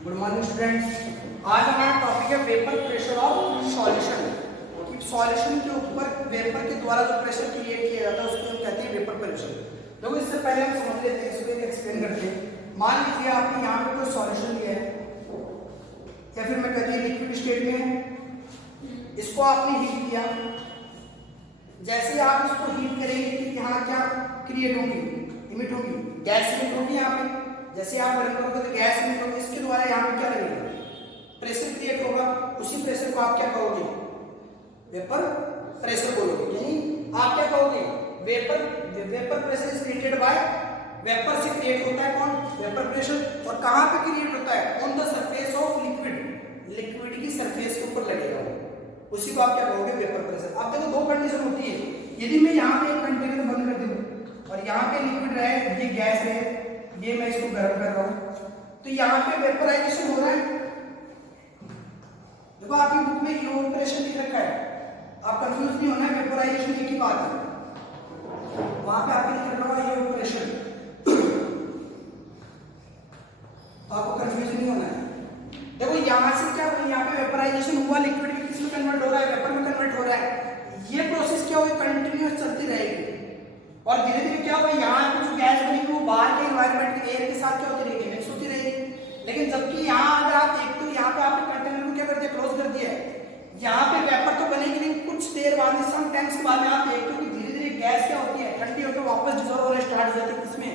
Good morning students. आज हमारा topic है vapour pressure of solution. Solution के ऊपर वेपर के द्वारा जो प्रेशर क्रिएट किया जाता है उसको हम कहते हैं वेपर प्रेशर। देखो इससे पहले हम समझ लेते हैं, इसको एक्सप्लेन करते हैं। मान लीजिए आपने यहाँ पे कोई सॉल्यूशन लिया है या फिर मैं कहती हूँ लिक्विड स्टेट में है, इसको आपने हीट किया। जैसे ही आप इसको हीट करेंगे तो यहाँ क्या क्रिएट होगी, इमिट होगी, गैस इमिट होगी। यहाँ पे जैसे आप गर्म करोगे तो गैस इमिट होगी, इसके द्वारा यहाँ पे क्या लगेगा, प्रेशर क्रिएट होगा। उसी प्रेशर को आप क्या कहोगे, वेपर प्रेशर बोलोगे। यानी आप क्या कहोगे, vapour pressure is created by, vapour से क्रिएट होता है कौन, वेपर प्रेशर। और कहाँ पे क्रिएट होता है, on the surface of liquid, liquid की सरफेस के ऊपर लगेगा, उसी को आप क्या कहोगे, वेपर प्रेशर। अब देखो दो कंडीशन होती है, यदि मैं यहाँ पे एक कंटेनर बंद कर दूं और यहाँ पे लिक्विड रहे, ये गैस है, ये मैं इसको गर्म कर रहा हूं, तो यहाँ पे वेपराइजेशन हो रहा है। देखो आपकी बुक में इवेपोरेशन लिख रखा है, आप कंफ्यूज नहीं होना है, वेपराइजेशन एक ही बात है। वहां पे आपने लिख रखा है इवेपोरेशन, आपको कंफ्यूज नहीं होना है। देखो यहाँ से क्या हुआ, यहाँ पे वेपराइजेशन हुआ, लिक्विड में किस में कन्वर्ट हो रहा है, वेपर में कन्वर्ट हो रहा है। ये प्रोसेस क्या होगी, कंटिन्यूअस चलती रहेगी। और धीरे धीरे क्या होगा, यहाँ पे जो गैस बनेगी वो बाहर के एनवायरनमेंट के एयर के साथ क्या होती रहेगी, मिक्स होती रहेगी। लेकिन जबकि यहाँ अगर आप देखते हो, यहाँ पे आपने कंटेनर को क्या कर दिया, क्लोज कर दिया है। यहाँ पे वेपर तो बनेगी नहीं, कुछ देर बाद, सम टाइम्स के बाद में आप देखते हो कि धीरे धीरे गैस क्या होती है, ठंडी होकर वापस डिसॉल्व होना स्टार्ट हो जाती है, किसमें,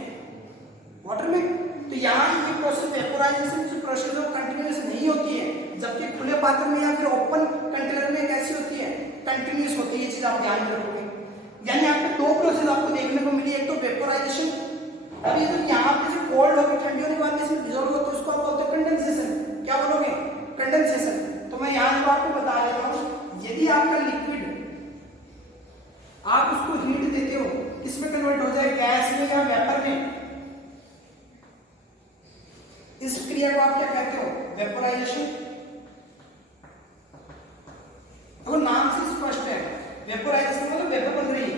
वाटर में। तो यहाँ ये प्रोसेस वेपोराइजेशन की प्रोसेस कंटिन्यूअस नहीं होती है, जबकि खुले पात्र में या फिर ओपन कंटेनर में कैसी होती है, कंटिन्यूअस होती है। ये चीज आप ध्यान में रखोगे। यानी यहाँ पे दो प्रोसेस आपको देखने को मिली, एक तो वेपोराइजेशन, अब ये जो यहाँ पे से कोल्ड होकर ठंडी होने के बाद इसमें डिसॉल्व होता है, उसको आप बोलते हैं कंडेंसेशन। क्या बोलोगे, कंडेंसेशन। तो मैं यहाँ जो आपको बता देता हूँ, यदि आपका लिक्विड आप उसको हीट देते हो, किसमें कन्वर्ट हो जाए, गैस में या वेपर में, इस क्रिया को आप क्या कहते हो, वेपोराइजेशन। तो नाम से स्पष्ट है, वेपोराइजेशन मतलब वेपर बन रही है।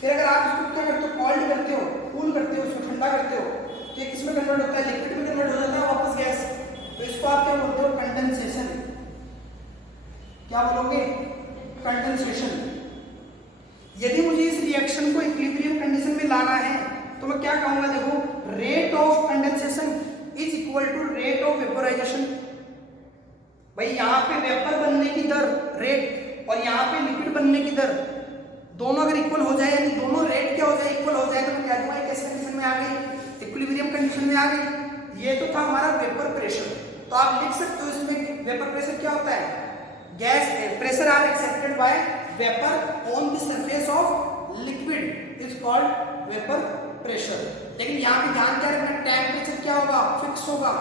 फिर अगर आप इसको क्या करते हो, कोल्ड करते हो, कूल करते हो, उसको ठंडा करते हो, तो ये किसमें कन्वर्ट होता है, लिक्विड में कन्वर्ट हो जाता है वापस गैस। तो इसको आप क्या बोलते हो, कंडेंसेशन। क्या बोलोगे, कंडेंसेशन। यदि मुझे इस रिएक्शन को इक्विलिब्रियम कंडीशन में लाना है तो मैं क्या कहूंगा, देखो rate of condensation is equal to rate of vaporisation. भाई यहाँ पे वेपर बनने की दर रेट और यहाँ पे लिक्विड बनने की दर, दोनों अगर इक्वल हो जाए, यानी दोनों रेट क्या हो जाए, इक्वल हो जाए, तो मैं क्या दूंगा, किस कंडीशन में आ गई, इक्विलिब्रियम कंडीशन में आ गई। ये तो था हमारा वेपर प्रेशर। तो आप लिख सकते हो इसमें वेपर प्रेशर क्या होता है, gas pressure are exerted by vapour on the surface of liquid is called vapour pressure. लेकिन यहाँ पे ध्यान क्या रखना, टेम्परेचर क्या होगा, फिक्स होगा।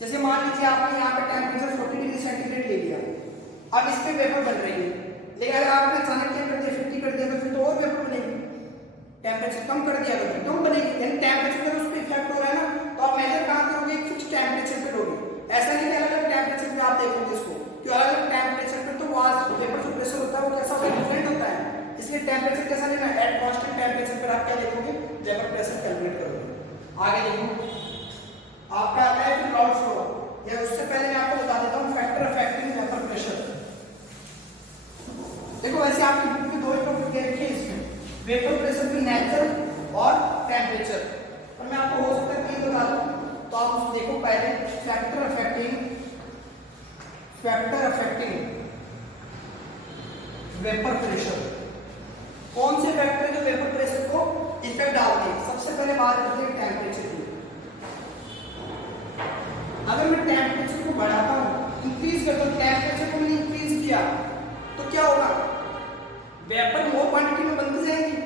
जैसे मान लीजिए आपने यहाँ पे टेम्परेचर 40 डिग्री सेंटीग्रेड ले लिया, अब इस पे वेपर बन रही है, लेकिन अगर आपने अचानक क्या कर दिया, 50 कर दिया, तो फिर तो और वेपर बनेगी। टेम्परेचर कम कर दिया तो फिर क्यों बनेगी, यानी टेम्परेचर पर उस पर इफेक्ट हो रहा है ना। तो आप मेजर कहाँ करोगे, एक फिक्स टेम्परेचर पे लोगे। ऐसा नहीं कि अलग अलग टेम्परेचर पे आप देखोगे इसको, कि अलग अलग टेम्परेचर पे तो वहाँ वेपर जो प्रेशर होता है वो कैसा होता है, डिफरेंट होता है। इसलिए टेम्परेचर कैसा लेना है, एट कांस्टेंट टेम्परेचर पर आप क्या देखोगे, वेपर प्रेशर कैलकुलेट करोगे। आगे देखो आपका आता है फिर राउंड फ्लो, या उससे पहले मैं आपको बता देता हूँ फैक्टर अफेक्टिंग वेपर प्रेशर। देखो वैसे आपकी बुक में दो ही टॉपिक दे रखे हैं इसमें, वेपर प्रेशर की नेचर और टेम्परेचर। और मैं आपको हो सकता है तीन बता दूं, तो आप उसको देखो पहले फैक्टर अफेक्टिंग वेपर प्रेशर। कौन से फैक्टर है जो वेपर प्रेशर को इफेक्ट डालते हैं। सबसे पहले बात करते हैं टेम्परेचर की। अगर मैं टेम्परेचर को बढ़ाता हूं, इंक्रीज करता हूं, टेम्परेचर को मैंने इंक्रीज किया तो क्या होगा, वेपर मोर क्वांटिटी में बनती जाएगी,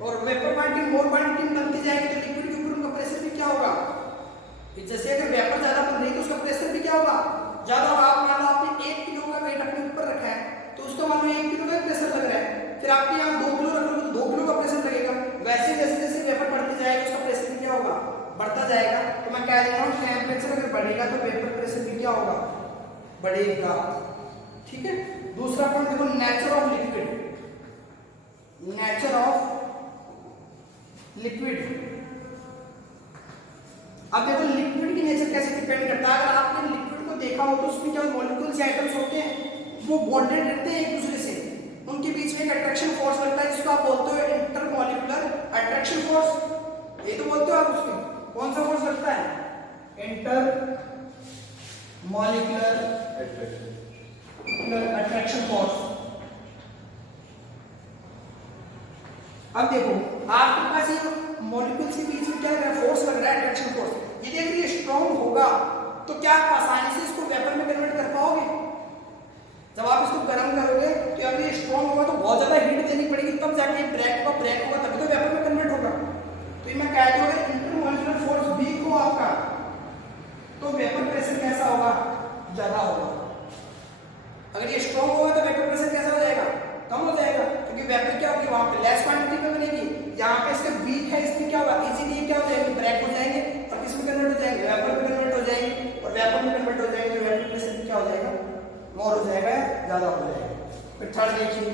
और वेपर क्वांटिटी मोर क्वांटिटी में बनती जाएगी तो लिक्विड के ऊपर उनका प्रेशर भी क्या होगा, जैसे अगर वेपर ज्यादा बन रही है तो उसका प्रेशर भी क्या होगा, ज्यादा होगा। आप मान लो आपने 1 किलो का वेट अपने ऊपर रखा है, तो उसका मान लो 1 किलो का प्रेशर लग रहा है, फिर आपके यहाँ 2 किलो रखोगे तो 2 किलो का प्रेशर लगेगा। वैसे जैसे जैसे वेपर बढ़ती जाएगी उसका प्रेशर भी क्या होगा, बढ़ता जाएगा। तो मैं कह देता हूँ टेम्परेचर अगर बढ़ेगा तो वेपर प्रेशर भी क्या होगा, बढ़ेगा। ठीक है। दूसरा पॉइंट देखो, nature of liquid, nature of liquid. अब देखो लिक्विड की नेचर कैसे डिपेंड करता है। देखा हो तो उसमें क्या मॉलिक्यूल्स या आइटम्स होते हैं वो बॉन्डेड रहते हैं एक दूसरे से, उनके बीच में एक अट्रैक्शन फोर्स लगता है जिसको आप बोलते हो इंटरमॉलिक्यूलर अट्रैक्शन फोर्स। ये तो बोलते हो आप उसमें कौन सा फोर्स लगता है? Inter molecular attraction force. अब देखो आपके पास ये मॉलिक्यूल्स के बीच में क्या लग रहा है? फोर्स लग रहा है, अट्रैक्शन फोर्स। यदि अगर ये स्ट्रॉन्ग होगा तो क्या आप आसानी से इसको वेपर में कन्वर्ट कर पाओगे? जब आप इसको गर्म करोगे तो अगर ये स्ट्रॉन्ग होगा तो बहुत ज्यादा हीट देनी पड़ेगी, तब जाके ब्रेक होगा तभी तो वेपर में कन्वर्ट होगा। तो ये मैं कहता हूँ अगर इंटरमॉलिक्यूलर फोर्स वीक हो आपका तो वेपर प्रेशर कैसा होगा? ज्यादा होगा। अगर ये स्ट्रॉन्ग होगा तो वेपर प्रेशर कैसा हो जाएगा? कम हो जाएगा, क्योंकि वेपर क्या होगी वहां पे लेस क्वांटिटी में बनेगी। यहाँ पे इसका वीक है, इसमें क्या होगा? इजीली क्या हो जाएगी? ब्रेक हो जाएंगे और किसमें कन्वर्ट हो जाएंगे? वेपर में कन्वर्ट हो जाएंगे, और वेपर में कन्वर्ट हो जाएंगे तो वेपर प्रेशर क्या हो जाएगा? मोर हो जाएगा, ज्यादा हो जाएगा। फिर थर्ड देखिए,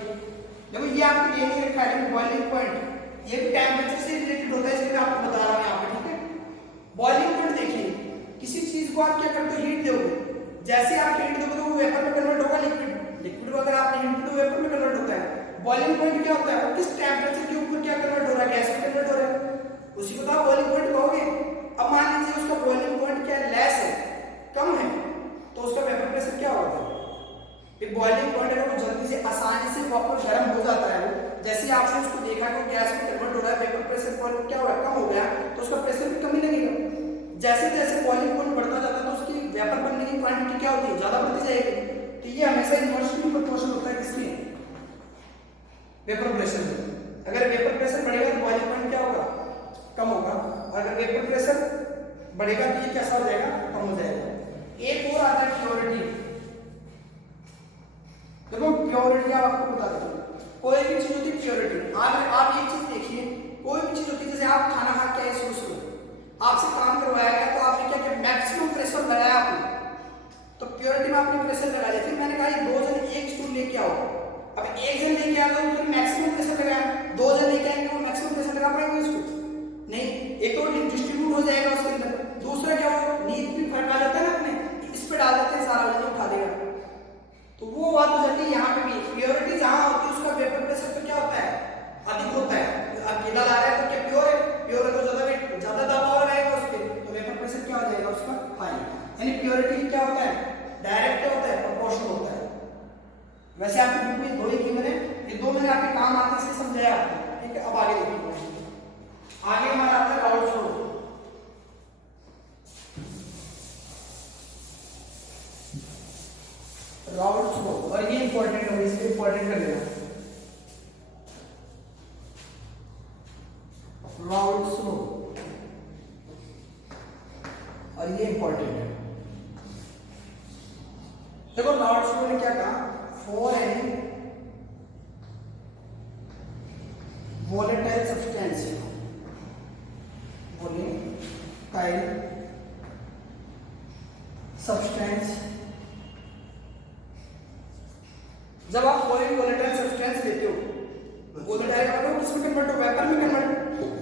देखो ये आपके लिए नहीं रखा है बॉइलिंग पॉइंट, ये भी टेम्परेचर से रिलेटेड होता है, इसलिए मैं आपको बता रहा हूँ यहाँ पे, ठीक है। बॉइलिंग पॉइंट देखिए, किसी चीज को आप क्या करते हो? हीट दोगे, जैसे आप हीट दोगे तो वो वेपर में कन्वर्ट होगा, लिक्विड को अगर आप हीट दो तो वेपर में कन्वर्ट होता है। बॉइलिंग पॉइंट क्या होता है? वो किस टेम्परेचर के ऊपर क्या कन्वर्ट हो रहा है? गैस में कन्वर्ट हो रहा है, उसी को तो आप बॉइलिंग पॉइंट कहोगे। अब मान लीजिए उसका बॉइलिंग पॉइंट क्या लेस है, कम है, तो उसका वेपर प्रेशर क्या होगा? एक बॉइलिंग पॉइंट है वो जल्दी से आसानी से वापस गर्म हो जाता है। वो जैसे आपने उसको देखा कि गैस में कन्वर्ट हो रहा है, वेपर प्रेशर पॉइंट क्या होगा? कम हो गया, तो उसका प्रेशर भी कम ही लगेगा। जैसे जैसे बॉइलिंग पॉइंट बढ़ता जाता है तो उसकी वेपर बनने की क्वांटिटी क्या होती है? ज्यादा बढ़ती जाएगी। तो ये हमेशा इन्वर्सली प्रोपोर्शनल होता है किसकी? वेपर प्रेशर में। अगर वेपर प्रेशर बढ़ेगा तो बॉइलिंग पॉइंट क्या होगा? कम होगा, और अगर वेपर प्रेशर बढ़ेगा तो ये कैसा हो जाएगा? कम हो जाएगा। एक और आता है प्योरिटी। देखो प्योरिटी आप आपको बता देता हूँ, कोई भी चीज होती है प्योरिटी। आप ये चीज देखिए, कोई भी चीज होती है, जैसे आप खाना खा के आए शुरू आपसे काम करवाया गया तो आपने क्या किया? मैक्सिमम प्रेशर लगाया आपने, तो प्योरिटी में आपने प्रेशर लगा दिया। फिर मैंने कहा दो जन एक स्टूल लेके आओ, अब एक जन लेके आ गए तो मैक्सिमम प्रेशर लगाया, दो जन लेके आएंगे वो मैक्सिमम प्रेशर लगा पाएंगे इसको? नहीं, एक तो डिस्ट्रीब्यूट हो जाएगा उसके अंदर, दूसरा क्या हो? नींद भी फट आ जाता है ना अपने, इस पे डाल देते हैं सारा वजन उठा देगा, तो वो बात हो जाती है। यहाँ पे भी प्योरिटी जहां होती है उसका वेपर प्रेशर तो क्या होता है? अधिक होता है। अब केला ला रहा है तो क्या प्योर है? प्योर है तो ज्यादा दबाव लगाएगा उस पर, तो वेपर प्रेशर क्या हो जाएगा उसका? हाई। यानी प्योरिटी क्या होता है? डायरेक्ट होता है, प्रोपोर्शनल होता है। वैसे आपकी बुक में दो ही गिवन है, ये दो मैंने आपके काम आते हैं इसलिए समझाया आपको, ठीक है। अब आगे देखिए, आगे हमारा आता है राउल्ट फ्लो। राउल्ट फ्लो, और ये इंपॉर्टेंट है, इसलिए इंपॉर्टेंट कर लेना। राउल्ट फ्लो, और ये इंपॉर्टेंट है। देखो राउल्ट फ्लो ने क्या कहा? For any volatile substance, volatile substance, जब आप कोई volatile substance लेते हो, volatile मतलब किसमें कन्वर्ट हो? वेपर में कन्वर्ट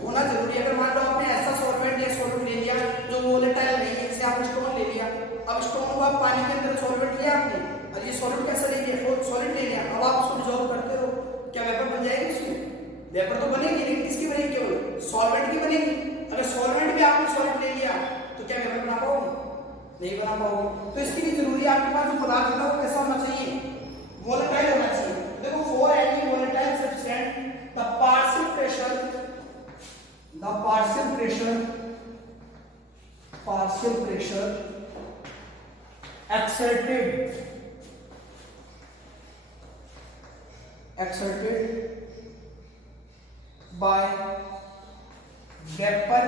होना जरूरी है। अगर मान लो आपने ऐसा सॉल्वेंट या सॉल्वेंट ले लिया जो volatile नहीं है, जैसे आपने स्टोन ले लिया, अब स्टोन को आप पानी के अंदर सॉल्वेंट लिया आपने, और ये सॉल्वेंट कैसा ले लिया? सॉलिड ले लिया, अब आप उसको डिसॉल्व करते हो, क्या वेपर बन जाएगी उसमें? वेपर तो बनेगी, लेकिन किसकी बनेगी? केवल सॉल्वेंट की बनेगी। अगर सॉल्वेंट भी आपने सॉलिड ले लिया तो क्या वेपर बना पाओगे? नहीं बना पाओगे। तो इसके लिए जरूरी है आपके पास जो पदार्थ होता है वो कैसा होना चाहिए? वोलेटाइल होना चाहिए। देखो for any volatile substance the partial pressure exerted by vapour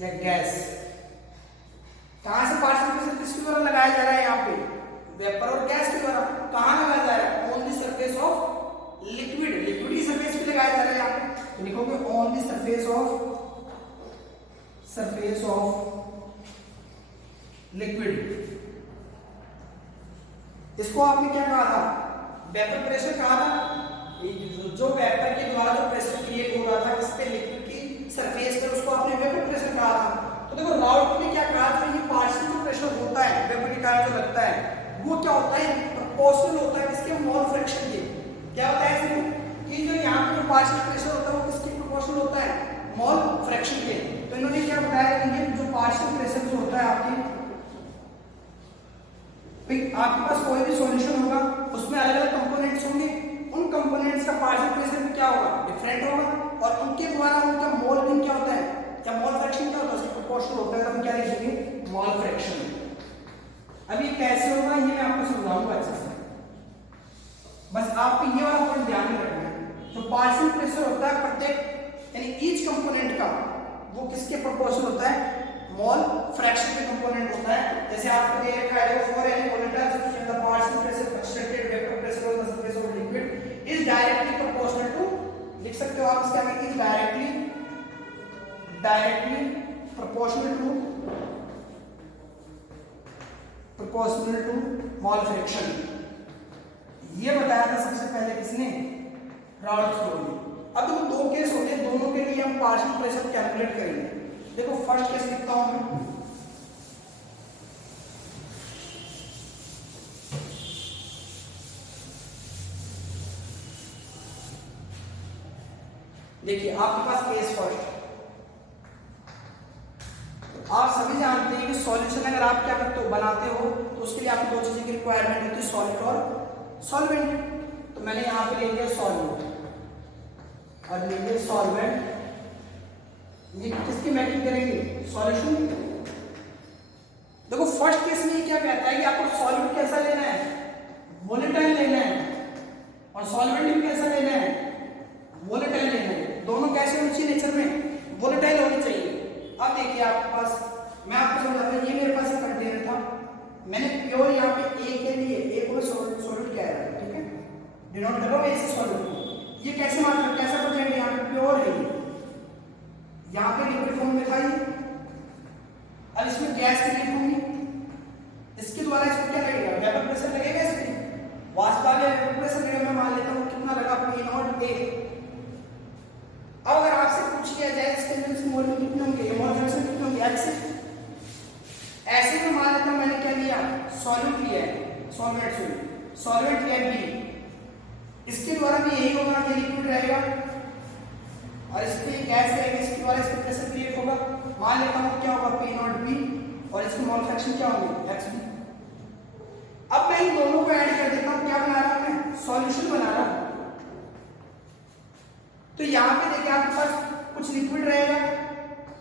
या गैस। कहां से पार्शियल प्रेशर किसके द्वारा लगाया जा रहा है? यहाँ पे वेपर और गैस के द्वारा। कहां लगाया जा रहा है? On the surface of liquid, liquid की सरफेस पे लगाया जा रहा है। यहाँ पे तो लिखोगे on the surface of liquid. इसको आपने क्या कहा था? वेपर प्रेशर कहा था। जो वेपर के द्वारा जो प्रेशर क्रिएट हो रहा था इस पे लिक्विड की सरफेस पर, उसको आपने वेपर प्रेशर कहा था। तो देखो राउल्ट ने क्या कहा था? ये पार्शियल जो प्रेशर करता है वो क्या होता है, प्रोपोर्शनल होता है किसके, मोल फ्रैक्शन के। क्या होता है इसमें कि जो यहाँ पे जो पार्शियल प्रेशर होता है वो किसके प्रोपोर्शनल होता है, मोल फ्रैक्शन के। तो इन्होंने क्या बताया कि ये जो पार्शियल प्रेशर जो होता है आपके पास कोई भी सॉल्यूशन होगा उसमें अलग अलग कंपोनेंट्स होंगे, उन कंपोनेंट्स का पार्शियल प्रेशर भी क्या होगा, डिफरेंट होगा, और उनके द्वारा उनका मोल भी क्या होता है, क्या मोल फ्रैक्शन क्या होता है, उसके प्रोपोर्शनल होता है। तो हम क्या लिखेंगे, मोल फ्रैक्शन। अब ये कैसे होगा ये मैं आपको समझाऊंगा अच्छे से, बस आपको ये वाला पॉइंट ध्यान में रखना है। जो पार्शियल प्रेशर होता है प्रत्येक यानी ईच कंपोनेंट का वो किसके प्रोपोर्शनल होता है, मोल फ्रैक्शन के कंपोनेंट होता है। जैसे आपको दे रखा है for any molecular substance the partial pressure concentrated vapour pressure और the pressure of liquid is directly proportional to, लिख सकते हो आप इसके आगे is directly proportional to mole fraction. ये बताया था सबसे पहले किसने, रॉडस्ट्रोम ने। अब हम दो केस होते हैं, दोनों के लिए हम पार्शियल प्रेशर कैलकुलेट करेंगे। देखो फर्स्ट केस लिखता हूं मैं, देखिए आपके पास केस फर्स्ट, आप सभी जानते हैं कि सॉल्यूशन अगर आप क्या करते हो, बनाते हो, तो उसके लिए आपको दो चीजें की रिक्वायरमेंट होती है, सॉलिड और सॉल्वेंट। तो मैंने यहां पे ले लिया सॉल्वेंट और ले लिया सॉल्वेंट, ये किसकी मैचिंग करेंगे, सॉल्यूशन। देखो फर्स्ट केस में क्या कहता है कि आपको सॉल्यूट कैसा लेना है, वोलेटाइल लेना है, और सॉल्वेंट भी कैसा लेना है, वोलेटाइल लेना है। दोनों कैसे होनी चाहिए, नेचर में वोलेटाइल होनी चाहिए। अब देखिए आपके पास, मैं आपको समझाता हूं, ये मेरे पास एक कंटेनर था, मैंने प्योर यहाँ पे ए के लिए ए को सॉल्यूट किया है, ठीक है, डिनोट कर रहा हूं ए से सॉल्यूट। ये कैसे मात्रा कैसा प्रेजेंट है, यहाँ पे प्योर है, यहाँ पे लिक्विड फॉर्म में था ये, अब इसमें गैस क्रिएट होगी, इसके द्वारा इसको क्या लगेगा, वेपर प्रेशर लगेगा, इसमें वास्तव में वेपर प्रेशर लगेगा। मैं मान लेता हूँ कितना लगा, P नॉट A। अब अगर आपसे पूछ लिया जाए इसके अंदर इसके मोल में कितने होंगे, मोल फ्रैक्शन कितने होंगे, x, ऐसे में मान लेता हूँ मैंने क्या लिया, सॉल्यूट लिया है, सॉल्वेंट लिया B, इसके द्वारा भी यही होगा कि लिक्विड रहेगा और इसमें गैस रहेगी, इसके द्वारा इसमें प्रेशर क्रिएट होगा। मान लेता हूँ क्या होगा, P नॉट B, और इसके मोल फ्रैक्शन क्या होंगे, XB। अब मैं इन दोनों को ऐड कर देता हूँ, क्या बना रहा हूँ मैं, सॉल्यूशन बना रहा हूँ। तो यहाँ पे देखिए आपके पास कुछ लिक्विड रहेगा,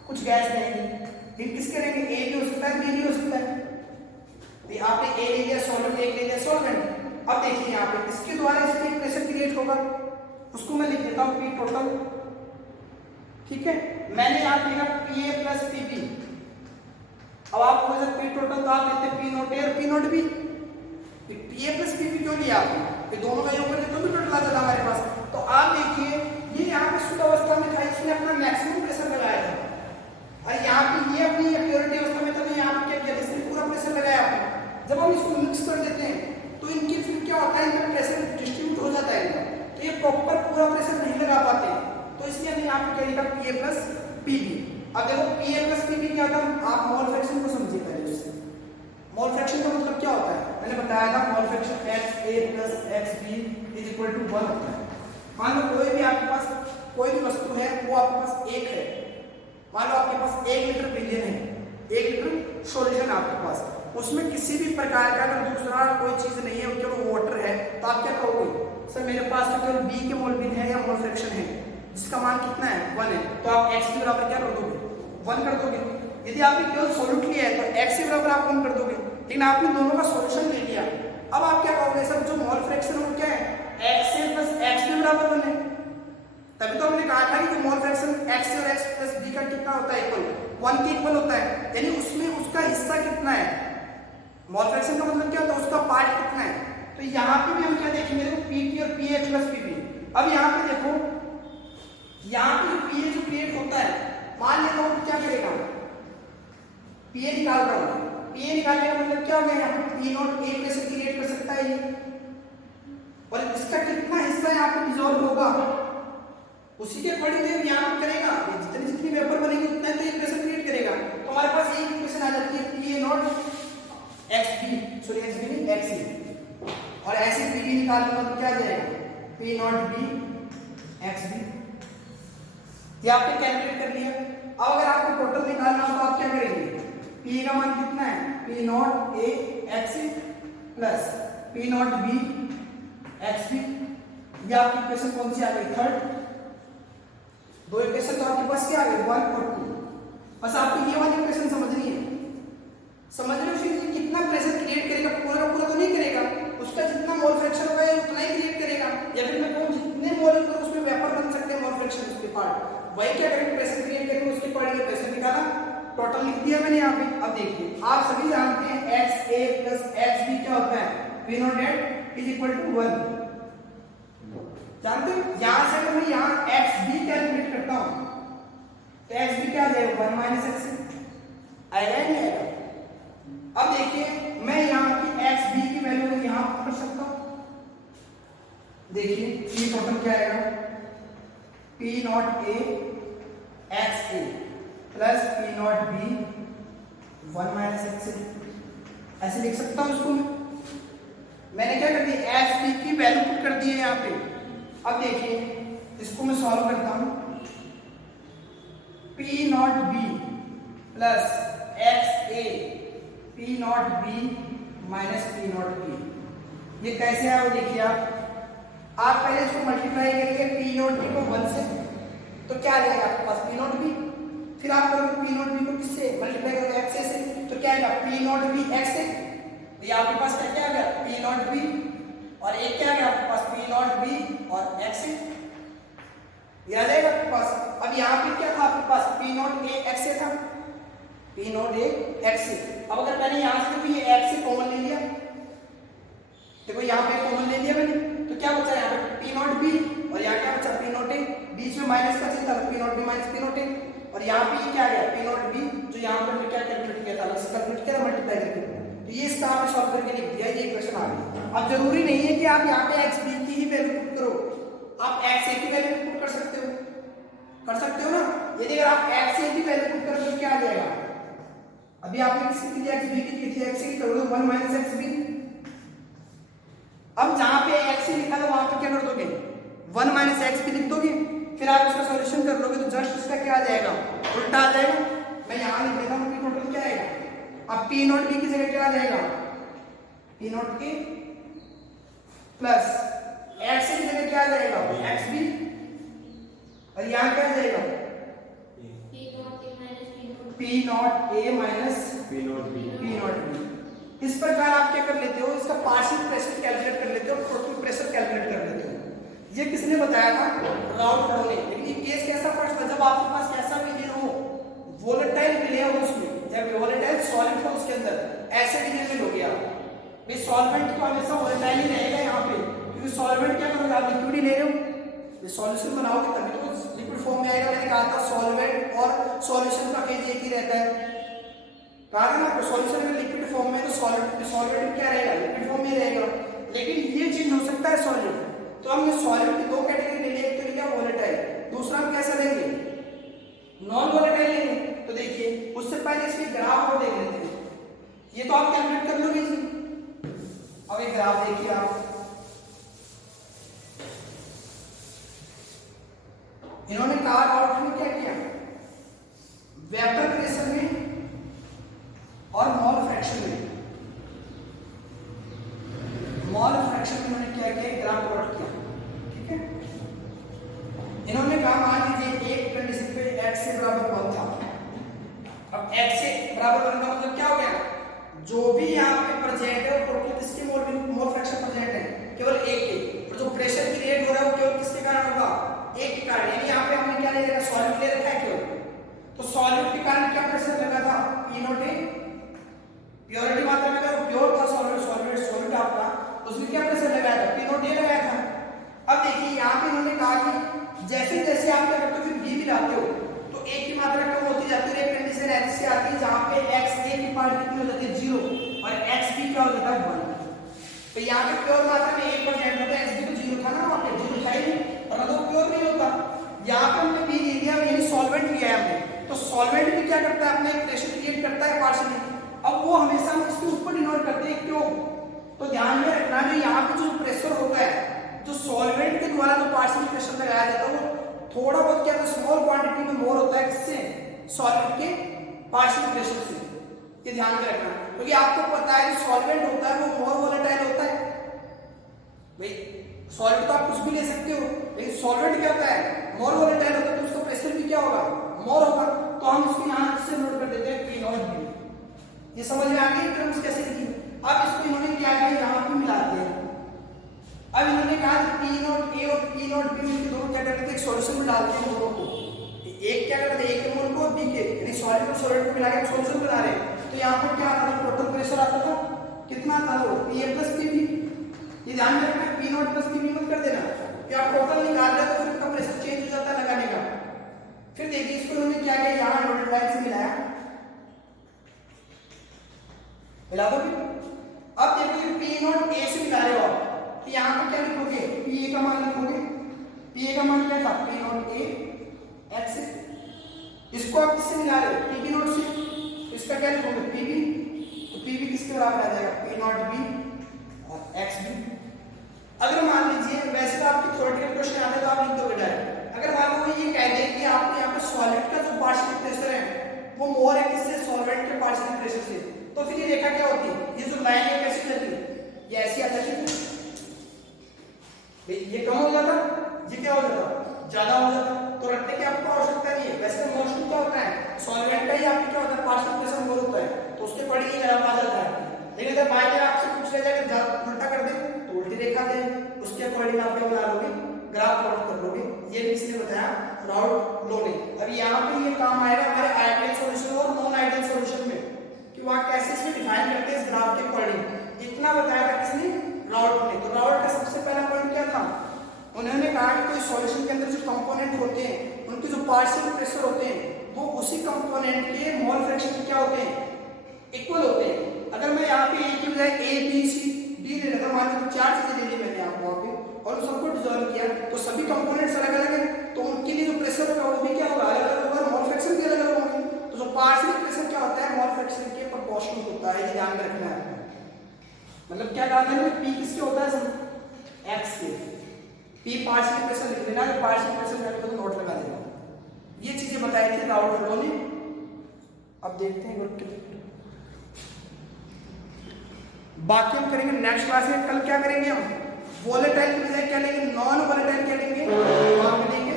कुछ गैस रहेगी, इन किसके रहेंगे, A भी हो सकता है, B भी हो सकता है। तो आपने A ले लिया सॉल्वेंट, A ले लिया सॉल्वेंट। अब देखिए यहाँ पे इसके द्वारा इसमें प्रेशर क्रिएट होगा, उसको मैं लिख देता हूँ P टोटल, ठीक है। मैंने यहाँ पे लिखा PA प्लस PB। अब आप बोल सकते P टोटल, तो आप लेते P नॉट A और P not B। PA plus PB क्यों लिया आपने, ये दोनों का योग करके तो भी टोटल आ जाता हमारे पास। तो आप देखिए ये यहाँ पे शुद्ध अवस्था में था, इसने अपना मैक्सिमम प्रेशर लगाया था, और यहाँ पे ये अपनी प्योरिटी अवस्था में था, तो यहाँ पे क्या किया, इसने पूरा प्रेशर लगाया आपने। जब हम इसको मिक्स कर देते हैं तो इनके फिर क्या होता है, इनका प्रेशर डिस्ट्रीब्यूट हो जाता है इनका, तो ये प्रॉपर पूरा प्रेशर नहीं लगा पाते, तो इसलिए हमने यहाँ पे क्या लिखा, PA प्लस PB। अब देखो PA प्लस PB क्या था, आप मोल फ्रैक्शन को समझिए पहले उससे। मोल फ्रैक्शन का मतलब क्या होता है, मैंने बताया था, mole fraction XA plus XB is equal to 1 होता है। मान लो कोई भी आपके पास कोई भी वस्तु है, वो आपके पास एक है, मान लो आपके पास 1 लीटर विलियन है, 1 लीटर सॉल्यूशन आपके पास, उसमें किसी भी प्रकार का अगर दूसरा कोई चीज नहीं है, केवल वाटर है, तो आप क्या कहोगे, सर मेरे पास तो केवल B के मोल बिन है या मोल फ्रैक्शन है, जिसका मान कितना है, 1 है, तो आप x के बराबर क्या कर दोगे, 1 कर दोगे। यदि आपने केवल सॉल्यूट लिया है तो x के बराबर आप 1 कर दोगे, लेकिन आपने दोनों का सॉल्यूशन ले लिया। अब आप क्या कहोगे, सर जो मोल फ्रैक्शन वो क्या है, x से प्लस x के बराबर 1 है। तभी तो हमने कहा था कि जो मोल फ्रैक्शन x और x प्लस b का कितना होता है, इक्वल 1 के इक्वल होता है, यानी उसमें उसका हिस्सा कितना है, मोल फ्रैक्शन का मतलब क्या होता है, उसका पार्ट कितना है। तो यहाँ पे भी हम क्या देखेंगे, देखो PP और PA प्लस PB। अब यहाँ पे देखो, यहाँ पे जो PA जो क्रिएट होता है, मान लेता हूँ क्या करेगा, PA निकाल रहा हूँ, PA निकालने का मतलब क्या हो गया, यहाँ पे P not A pressure create कर सकता है ये, और इसका कितना हिस्सा यहाँ पे डिसॉल्व होगा, उसी के अकॉर्डिंग यहाँ पे करेगा, जितनी जितनी वेपर बनेगी उतना तो ये प्रेशर क्रिएट करेगा। तो हमारे पास एक इक्वेशन आ जाती है, PA नॉट XB, सॉरी निकालूंगा तो क्या जाएगा P naught B X B, ये आपने कैलकुलेट कर लिया। अब अगर आपको टोटल निकालना हो तो आप क्या करेंगे, पी का मान कितना है, P naught A X plus P naught B X B, ये आपकी इक्वेशन कौन सी आ गई, थर्ड। दो इक्वेशन तो आपके पास क्या आ गई, 1 और 2। बस आपको ये वाली इक्वेशन समझनी है। समझ रहे हो फिर कितना प्रेशर क्रिएट करेगा, पूरा का पूरा तो नहीं करेगा, उसका जितना मोल फ्रैक्शन होगा उतना ही क्रिएट करेगा, या फिर मैं कहूं जितने मोल करूं उसमें वेपर बन सकते हैं मोल फ्रैक्शन उसके पार्ट, वही क्या करेंगे प्रेशर क्रिएट करेंगे उसके पार्ट, ये प्रेशर निकाला, टोटल लिख दिया मैंने यहाँ पे। अब देखिए आप सभी जानते हैं X A plus X B क्या होता है, P naught at is equal to 1, जानते हो। यहां से अगर मैं यहाँ एक्स बी कैलकुलेट करता हूं तो एक्स बी क्या आ जाएगा 1 माइनस एक्स आएगा नहीं आएगा। अब देखिए मैं यहाँ की एक्स बी की वैल्यू यहाँ कर सकता हूँ, देखिए पी टोटल क्या आएगा, P naught A X A plus P naught B 1 minus X A, ऐसे लिख सकता हूँ उसको। मैंने क्या कर दिया, एक्स बी की वैल्यू पुट कर दी है यहाँ पे। अब देखिए इसको मैं सॉल्व करता हूँ, P naught B plus x A P naught B minus P naught B, ये कैसे आया वो देखिए आप पहले इसको मल्टीप्लाई करेंगे पी नॉट बी को 1 से, तो क्या आ जाएगा आपके पास पी नॉट बी, फिर आप करोगे पी नॉट बी को किससे मल्टीप्लाई करोगे एक्स से, तो क्या आएगा पी नॉट बी एक्स से, तो ये आपके पास क्या क्या आ गया पी नॉट बी, और एक क्या आ गया आपके पास पी नॉट बी और एक्स से, ये आ जाएगा आपके पास। अब यहाँ पे क्या था आपके पास, पी नॉट ए एक्स से था, पी नॉट ए एक्स से। अब अगर मैंने यहाँ से देखो ये एक्स से कॉमन ले लिया, देखो यहाँ पे कॉमन ले लिया मैंने, तो क्या बचा यहाँ पे पी नॉट बी, और यहाँ क्या बचा पी नॉट ए, बीच में माइनस का चिन्ह था P naught B minus P naught ए, और यहाँ पे क्या आ गया पी नॉट बी, जो यहाँ पर क्या कैलकुलेट किया था उससे कैलकुलेट किया मल्टीप्लाई करके, तो ये इसका आपने सॉल्व करके लिख दिया, ये इक्वेशन आ गई। अब जरूरी नहीं है कि आप यहाँ पे एक्स बी की ही वैल्यू पुट करो, आप एक्स ए की वैल्यू पुट कर सकते हो ना। यदि अगर आप एक्स ए की वैल्यू पुट करोगे तो क्या आ जाएगा, अभी आपने किसकी की एक्स बी की थी, एक्स की करोगे 1 माइनस एक्स बी। अब जहां पे एक्स लिखा था वहां पे क्या कर दोगे 1 माइनस एक्स बी लिख दोगे, फिर आप इसका सॉल्यूशन कर लोगे तो जस्ट इसका क्या आ जाएगा उल्टा आ जाएगा। मैं यहां लिख देता हूं कि टोटल क्या आएगा, अब पी नॉट बी की जगह क्या आ जाएगा पी नॉट ए प्लस एक्स की जगह क्या आ जाएगा एक्स बी, और यहां क्या आ जाएगा पी नॉट ए माइनस पी नॉट बी। इस प्रकार आप क्या कर लेते हो, इसका पार्शियल प्रेशर कैलकुलेट कर लेते हो, टोटल प्रेशर कैलकुलेट कर लेते हो। ये किसने बताया था, राउल्ट लो ने। लेकिन ये केस कैसा पड़ता, जब आपके पास कैसा मीडियम हो, वोलेटाइल मीडियम हो, उसमें जब वोलेटाइल सॉलिड हो उसके अंदर ऐसे मीडियम में लोगे आप, भाई सॉल्वेंट तो हमेशा वोलेटाइल ही रहेगा यहाँ पे, क्योंकि सॉल्वेंट क्या करोगे आप लिक्विड ही ले रहे हो, सॉल्यूशन बनाओगे तभी तो लिक्विड फॉर्म में आएगा। मैंने कहा था सॉल्वेंट और सॉल्यूशन का फेज एक ही रहता है, कहा था ना सॉल्यूशन में लिक्विड फॉर्म में, तो सॉल्वेंट क्या रहेगा लिक्विड फॉर्म में रहेगा, लेकिन ये चेंज हो सकता है सॉल्यूट। तो हम ये सॉल्यूट की दो कैटेगरी ले लिए, एक तो लिया वोलेटाइल, दूसरा हम कैसा लेंगे नॉन वोलेटाइल लेंगे। तो देखिए उससे पहले इसके ग्राफ को देख लेते हैं, ये तो आप कैलकुलेट कर लोगे जी। अब एक ग्राफ देखिए आप, इन्होंने कहा आउट में क्या किया, वेपर प्रेशर में और मॉल फ्रैक्शन में, मॉल फ्रैक्शन में इन्होंने क्या किया ग्राफ प्लॉट किया, ठीक है। इन्होंने कहा मान लीजिए एक कंडीशन पे x से बराबर 1 था, अब x से बराबर 1 का मतलब क्या हो गया, जो भी यहाँ पे प्रेजेंट है वो टोटल किसके मोल फ्रैक्शन प्रेजेंट है, केवल एक के, और जो प्रेशर क्रिएट हो रहा है वो केवल किसके कारण होगा, एक के कारण। यानी यहाँ पे हमने क्या ले रखा है सॉलिड ले रखा है केवल, तो सॉलिड के कारण क्या प्रेशर लगा था P नॉट ए, प्योरिटी मात्रा में अगर प्योर था सॉलिड आपका, उसमें क्या प्रेशर लगाया था P नॉट ए लगाया था। अब देखिए यहाँ पे इन्होंने कहा कि जैसे जैसे आप क्या करते हो फिर B मिलाते हो तो A की मात्रा कम होती जाती है, एक कंडीशन ऐसी आती है जहाँ पे x A की पार्ट कितनी हो जाती है 0 और x B क्या हो जाता है 1। तो यहाँ पे प्योर मात्रा में 1% होता है, x B तो 0 था ना, वहाँ पे 0 था ही नहीं, और तो प्योर नहीं होता। यहाँ पे हमने B ले लिया, यानी सॉल्वेंट लिया है हमने, तो सॉल्वेंट भी क्या करता है अपने प्रेशर क्रिएट करता है पार्शियली, अब वो हमेशा हम इसके ऊपर डिनोट करते हैं, क्यों, तो ध्यान में रखना जो यहाँ पे जो प्रेशर होता है, जो सॉल्वेंट के द्वारा जो पार्शियल प्रेशर लगाया जाता है वो थोड़ा बहुत क्या स्मॉल क्वांटिटी में मोर होता है किससे, सॉल्वेंट के पार्शियल प्रेशर से। ये ध्यान में रखना, क्योंकि आपको पता है जो सॉल्वेंट होता है वो मोर वोलेटाइल होता है। भाई सॉल्वेंट तो आप कुछ भी ले सकते हो, लेकिन सॉल्वेंट क्या होता है, मोर वोलेटाइल होता है, तो उसका प्रेशर भी क्या होगा, मोर होगा। तो हम इसको यहाँ से नोट कर देते हैं P नॉट B। ये समझ में आ गई टर्म्स कैसे लिखी। अब इसको इन्होंने क्या किया, यहाँ पे मिला दिया। अब इन्होंने कहा कि P नॉट A और P नॉट B मिलकर दोनों क्या करते हैं, एक सॉल्यूशन में डालते हैं दोनों को। एक क्या करते हैं, एक मोल को B के, यानी सॉलिड और सॉलिड को मिला के सॉल्यूशन बना रहे हैं। तो यहाँ पर क्या आता था, टोटल प्रेशर आता था कितना था, वो PA प्लस PB। ये ध्यान में रखना, P नॉट प्लस PB मत कर देना, कि आप टोटल निकाल रहे हो तो फिर उसका प्रेशर चेंज हो जाता है लगाने का। फिर देखिए इसको इन्होंने क्या किया, यहाँ डॉटेड लाइन से मिलाया, मिला दो। अब देखो P नॉट A से मिला रहे हो आप, तो यहाँ पे क्या लिखोगे, PA का मान लिखोगे। PA का मान क्या था, P नॉट A x। इसको आप किससे मिला रहे हो, PB नॉट से, तो इसका क्या लिखोगे, PB। तो PB किसके बराबर आ जाएगा, P नॉट B और x B। अगर मान लीजिए, वैसे तो आपके थ्योरेटिकल क्वेश्चन आते तो आप लिख दोगे डायरेक्ट। अगर मान लो ये कह दे कि आपको यहाँ पे सॉलिड का जो पार्शियल प्रेशर है वो मोर है किससे, सॉल्वेंट के पार्शियल प्रेशर से, तो फिर ये रेखा क्या होती है, ये जो लाइन है कैसी जाती है, ये ऐसी आ जाती है। ये कम हो जाता, ये क्या हो जाता, ज्यादा हो जाता, तो रखने की आपको आवश्यकता नहीं है। वैसे मोस्टली क्या होता है, सॉल्वेंट का ही आपको क्या होता है, पार्शियल प्रेशर मोर होता है, तो उसके अकॉर्डिंग ही आ जाता है। लेकिन अगर बाय चांस आपसे पूछ लिया जाए कि उल्टा कर दे, तो उल्टी रेखा दे, उसके अकॉर्डिंग आप क्या बना लोगे, ग्राफ प्लॉट कर लोगे। ये भी किसने बताया, राउट लो ने। अब यहाँ पे ये काम आएगा हमारे आइडियल सॉल्यूशन और नॉन आइडियल सॉल्यूशन में, कि वहाँ कैसे इसमें डिफाइन करते हैं इस ग्राफ के अकॉर्डिंग। इतना बताया था किसने, राउट ने। तो राउट का सबसे पहला पॉइंट क्या था, उन्होंने कहा कि कोई सॉल्यूशन के अंदर जो कंपोनेंट होते हैं उनके जो पार्शियल प्रेशर होते हैं वो उसी कंपोनेंट के मोल फ्रैक्शन क्या होते हैं, इक्वल होते हैं। अगर मैं यहाँ पे A की बजाय A B C D ले लेता, मान लीजिए 4 चीजें ले ली मैंने यहाँ पे और उन सबको डिसॉल्व किया, तो सभी कंपोनेंट्स अलग अलग हैं, तो उनके लिए जो प्रेशर होगा वो भी क्या होगा, अलग अलग होगा, मोल फ्रैक्शन भी अलग अलग होंगे। तो जो पार्शियल प्रेशर क्या होता है, मोल फ्रैक्शन के प्रोपोर्शनल होता है, ये ध्यान में रखना है। मतलब क्या कहा था, P किसके होता है, X के। P पार्शियल प्रेशर लिख लेना, पार्शियल प्रेशर जाने तो नोट लगा देना। ये चीजें बताई थी राउट लो ने। अब देखते हैं बाकी हम करेंगे नेक्स्ट क्लास में। कल क्या करेंगे हम, वोलेटाइल की बजाय क्या लेंगे, नॉन वोलेटाइल क्या लेंगे, वहां पे लेंगे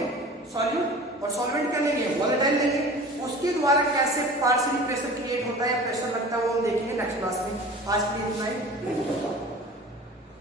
सॉल्यूट, और सॉल्वेंट क्या लेंगे, वोलेटाइल लेंगे। उसके द्वारा कैसे पार्शियल प्रेशर क्रिएट होता है या प्रेशर लगता है वो हम देखेंगे नेक्स्ट क्लास में। आज के लिए इतना ही।